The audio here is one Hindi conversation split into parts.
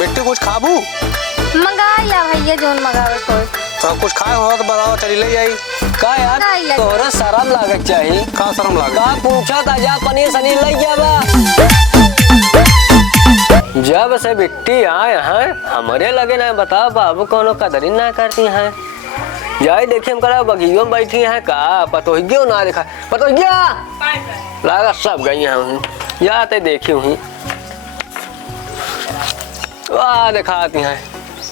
बिट्टी कुछ खाबू? मंगा ला भैया जोन मंगावे कोई। तो कुछ खाए हो तो बताओ, चली ले आई। का यार तोहरा शर्म लागत चाहिए। का शर्म लागे? का पूछा था जा पनीर सनी ले जाबा। जब से बिट्टी आए हैं हमारे लगे ना बताओ बाबू कोनो कदरी ना करती हैं। जाए देखिए हम करा बगियों में बैठी हैं का पतोहियो ना देखा पतोहिया लागा सब गई हैं जाते देखी हुई वाह दिखाती हैं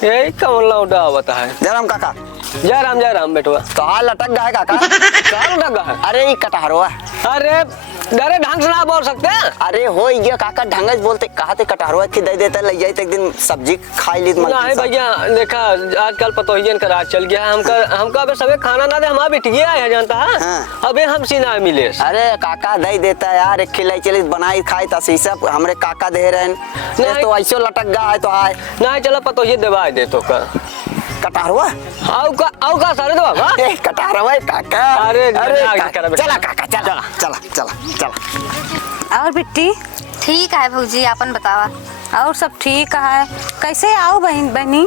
यही कमल लौटा होता है। जयराम काका। जय राम बेटवा। कहाँ लटक गए काका? कहाँ लटक गए? अरे ये कटहरवा। अरे डरे ढंग से ना बोल सकते हैं। अरे हो ये काका ढंग से बोलते कहा थे कटहरवा की दे देता ले जाए एक दिन सब्जी खाई ली। नहीं भैया देखा आजकल पतोहियन का राज चल गया हमका अबे सबे खाना ना दे हमारा बिटिया है जानता है। हाँ। अबे हमसे ना मिले। अरे काका दे देता यार एक खिलाई चली बनाई खाई तसी सब हमरे काका दे रहे हैं तो ऐसे लटक गया है तो आए नहीं चलो पतोहिया दवा दे तो का कटहरवा आओ का सारे दवा कटहरवा काका। अरे चला काका चला चला चला चला। और बिट्टी ठीक है भौजी अपन बतावा। और सब ठीक है। कैसे आओ बहनी?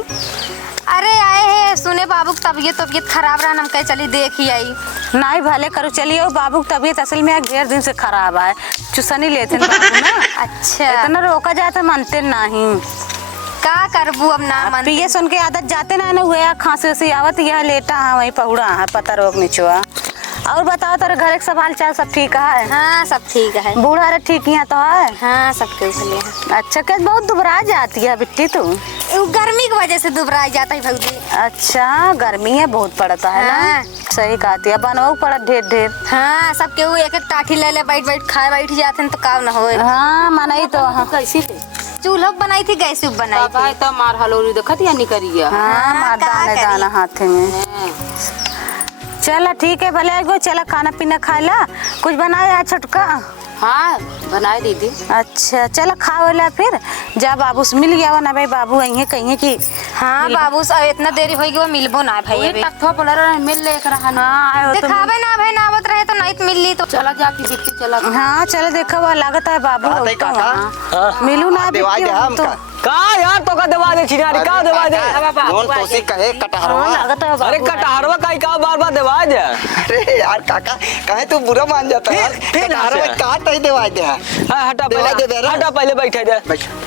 अरे आए हैं सुने बाबू की तबीयत खराब रहा हम कहे चली देख ही आई। नहीं भले करो चलिए। बाबू की तबीयत असल में ढेर दिन से खराब है। चुसनी लेते ना अच्छा इतना रोका जाए तो मानते नहीं। का करबू अब ना मन पिए सुन के आदत जाते ना हुए खांसी से आवत यह लेटा है वही पहुड़ा है पता रोग निचुआ। और बताओ तेरे घर के सब हाल चाल सब ठीक है? हाँ सब ठीक है। बूढ़ा रे ठीक यहाँ तो है? हाँ सब ठीक। अच्छा क्या बहुत दुबरा जाती है बिट्टी तू? गर्मी की वजह से दुबरा जाता है भौजी। अच्छा गर्मी है बहुत पड़ता है हाँ। ना। सही कहती है बनवाऊ पड़ा ढेर। हाँ सब केहू एक एक टाठी ले बैठ खाए बैठ जाते तो काम न हो। हाँ मनाई तो कैसी चूल्हा बनाई थी गैस बनाई थी तो मार हलोरी देखत या नहीं करिए। हाँ मार दाना दाना हाथ में। चला ठीक है भले एगो चला खाना पीना खा ला कुछ बनाया छोटका। हाँ बनाए दीदी। अच्छा चलो खाओ ला फिर जा बाबू से मिल गया ना भाई बाबू आई कहीं की। हाँ बाबू से इतना देरी होगी वो मिलबो ना भाई अभी मिल ले दिखावे ना भाई ना आवत रहे तो नहीं मिल ली तो चला जाती बिट्टी चला। हाँ चलो देखो वो लागत है बाबू मिलू ना का यार तो का दवा दे छिनारी का दवा दे कौन तोसी कहे कटहरवा लागत है। अरे कटहरवा का बार दवा दे। अरे यार काका कहे तू बुरा मान जाता है कटहरवा काट ही दवा दे। हटा पहले बैठे दे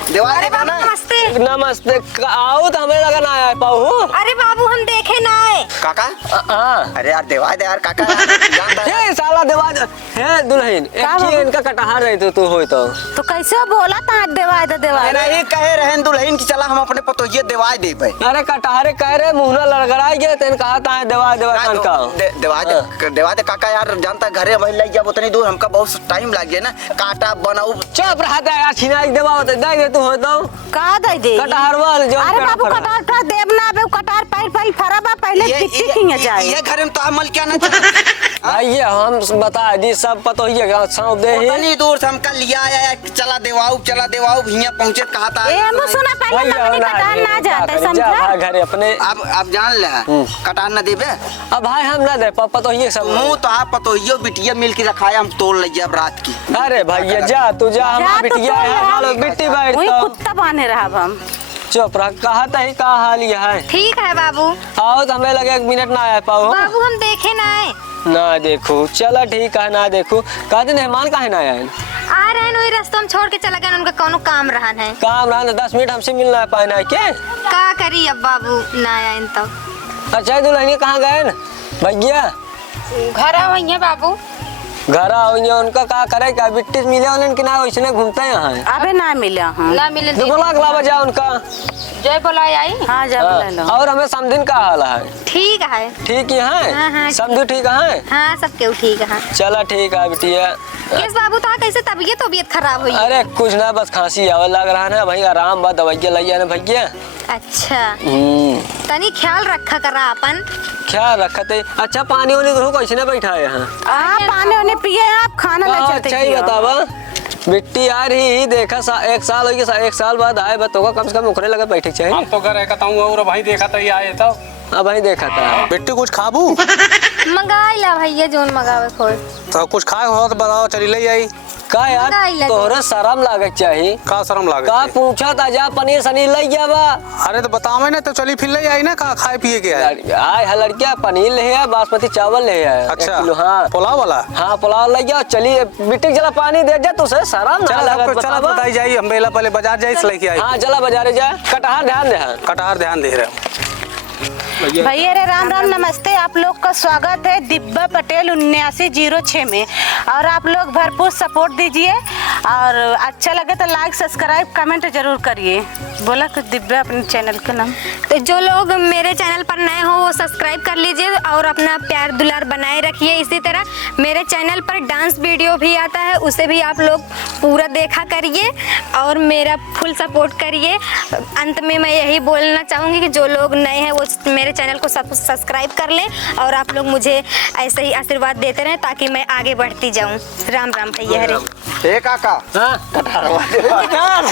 दवा अरे दे बाबू ना। नमस्ते। नमस्ते आओ तो हमें लगा ना आया पाऊ। अरे बाबू हम देखे ना आए। काका हाँ अरे यार दवा दे यार काका जानता है। ये साला दवा दे हे दुल्हन एक इनका कटहर रहे तो हो तो कैसे बोला था देवा अरे कहे रहन दुल्हन की चला हम अपने पतोहिए दवा दे भाई। अरे कटहरे कह रहे मुंह लड़गड़ाई गए तेन कहा था दवा दवा दे काका यार जानता घरे वही लग जब उतनी दूर हमका बहुत टाइम लग गया ना काटा बनाऊ। चुप रहा था यार छिनाई दवा होते दे दे तू हो तो का दे दे कटहरवा जो। अरे बाबू कटहर था देवना बे कटहर पहल फराबा पहले कितनी खिंया जाए ये घर में तो अमल क्या ना भाई हम बता दी सब पतोहिए का सौंप दे ही उतनी दूर से हमका लिया आया चला देवाऊ भैया पहुंचे कहा था। ए हम सुना पहले मम्मी कटहर ना जाते समझा घर अपने अब जान ले कटार न देबे। अब भाई हम ना दे पतोहिए सब मुंह तो आप पतोहियो बिटिया मिल के रखाया हम तोड़ ले अब रात की। अरे भैया जा तू जा हम बिटिया है हालो बिट्टी बैठ वही तो कुत्ता बांधे रहा हम। चुप रह कहा था ही का हाल यह है। ठीक है बाबू। आओ तो हमें लगे 1 मिनट ना आया पाओ। बाबू हम देखे ना आए। ना देखो चला ठीक है ना देखो कहते मेहमान काहे ना आए आ रहे हैं वही रास्ते हम छोड़ के चला गए उनका कोनो काम रहा है। काम रहा 10 मिनट हमसे मिलना है पाए ना के का करी अब बाबू ना आए तो। अच्छा दुल्हन कहाँ गए न भैया? घर आओ बाबू। घर आओ उनका का करे क्या बिट्टी मिले उन्हें कि ना वैसे घूमते यहाँ अबे ना मिला हाँ ना मिले दुबला अगला बजा उनका जय बोलाई आई। हाँ जा बुला लो। और हमें समझिन का हाल है? ठीक है। ठीक ही हाँ, है समझो ठीक है। हाँ सब केहू ठीक है। चला ठीक है बिटिया। केस बाबू था कैसे तबीयत खराब हुई? अरे कुछ ना बस खांसी आवे लग रहा है भाई आराम बा दवाइया लइया ने भैया। अच्छा तनी ख्याल रखा करा अपन। ख्याल रखते। अच्छा पानी वानी तो कैसे ना बैठा है यहाँ? पानी वानी पिए आप खाना ना चलते। अच्छा ही बतावा बिट्टी आ रही देखा 1 साल हो गया 1 साल बाद आए बतोगा कम से कम उखरे लगे बैठे चाहिए। हम तो घर कहता हूँ और भाई देखा था ये आए तो अब भाई देखा था बिट्टी कुछ खाबू? मंगा ला भैया जोन मंगावे कोई। तो कुछ खाए हो तो बताओ चली ले आई। का यार महंगाई लगे। तोहरे शर्म लागत चाहिए का शर्म लागे का पूछा था जा पनीर सनीर ले जावा अरे तो बतावे ना तो चली फिर ले आई ना का खाए पिए के आए आए है लड़किया पनीर ले है बासमती चावल ले है अच्छा 1 किलो हाँ पुलाव वाला हाँ पुलाव ले जाओ चलिए बेटी जला पानी दे जा तुझे शर्म ना चल लागत चला बतावा बताई जाई हम बेला पहले बाजार जाई लेके आई हाँ चला बाजारे जा कटहर ध्यान दे कटहर ध्यान दे रहे भैया रे राम राम नमस्ते। आप लोग का स्वागत है दिब्बा पटेल 7906 में और आप लोग भरपूर सपोर्ट दीजिए और अच्छा लगे तो लाइक सब्सक्राइब कमेंट जरूर करिए। बोला कुछ दिब्बा अपने चैनल का नाम। तो जो लोग मेरे चैनल पर नए हो वो सब्सक्राइब कर लीजिए और अपना प्यार दुलार बनाए रखिए। इसी तरह मेरे चैनल पर डांस वीडियो भी आता है, उसे भी आप लोग पूरा देखा करिए और मेरा फुल सपोर्ट करिए। अंत में मैं यही बोलना चाहूँगी कि जो लोग नए हैं वो मेरे चैनल को सब्सक्राइब कर लें और आप लोग मुझे ऐसे ही आशीर्वाद देते रहें ताकि मैं आगे बढ़ती जाऊँ। राम राम भैया हरे। ए काका हाँ कटहर